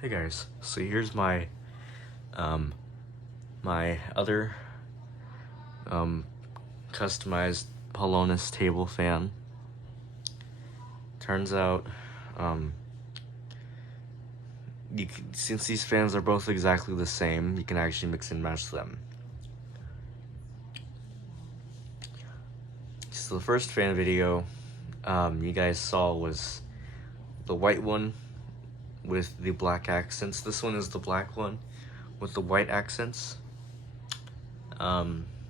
Hey guys, so here's my my other customized Pelonis table fan. Turns out since these fans are both exactly the same, you can actually mix and match them. So the first fan video you guys saw was the white one with the black accents. This one is the black one with the white accents.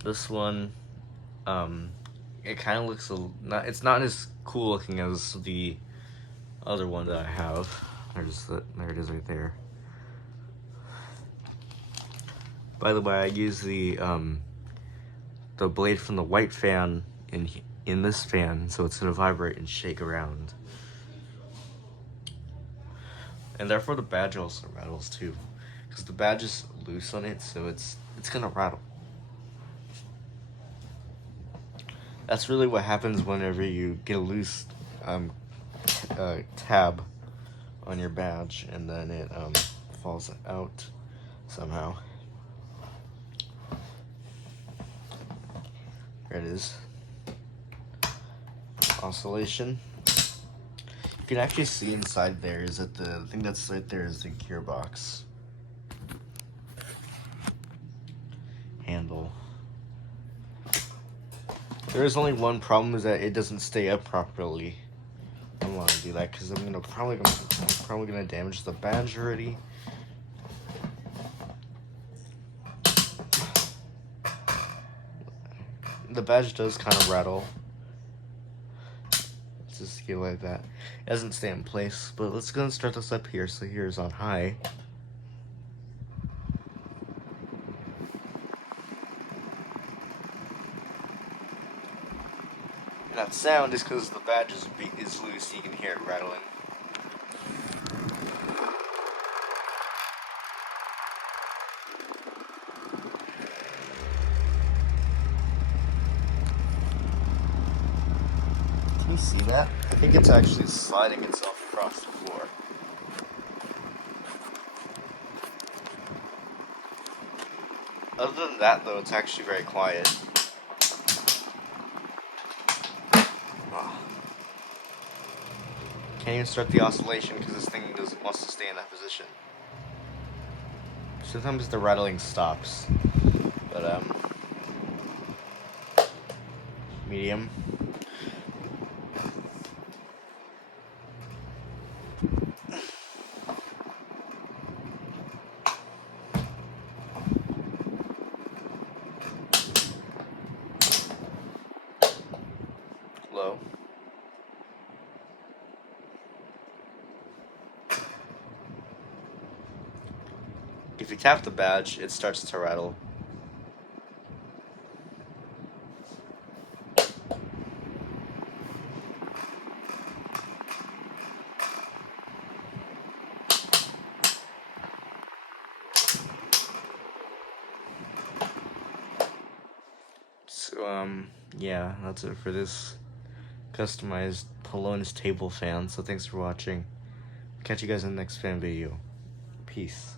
This one, it kind of looks it's not as cool looking as the other one that I have. There it is right there. By the way, I use the blade from the white fan in this fan, so it's gonna vibrate and shake around. And therefore the badge also rattles too, because the badge is loose on it, so it's gonna rattle. That's really what happens whenever you get a loose tab on your badge, and then it falls out somehow. There it is. Oscillation. You can actually see inside there is that the thing that's right there is the gearbox handle. There is only one problem, is that it doesn't stay up properly. I don't want to do that because I'm probably gonna damage the badge already. The badge does kind of rattle. Let's just get like that. It doesn't stay in place, but let's go and start this up here. So here's on high. And that sound is because the badge is loose, you can hear it rattling. Can you see that? I think it's actually sliding itself across the floor. Other than that, though, it's actually very quiet. Can't even start the oscillation because this thing wants to stay in that position. Sometimes the rattling stops, but medium. Low. If you tap the badge, it starts to rattle. So, yeah, that's it for this customized Pelonis table fan. So thanks for watching. Catch you guys in the next fan video. Peace.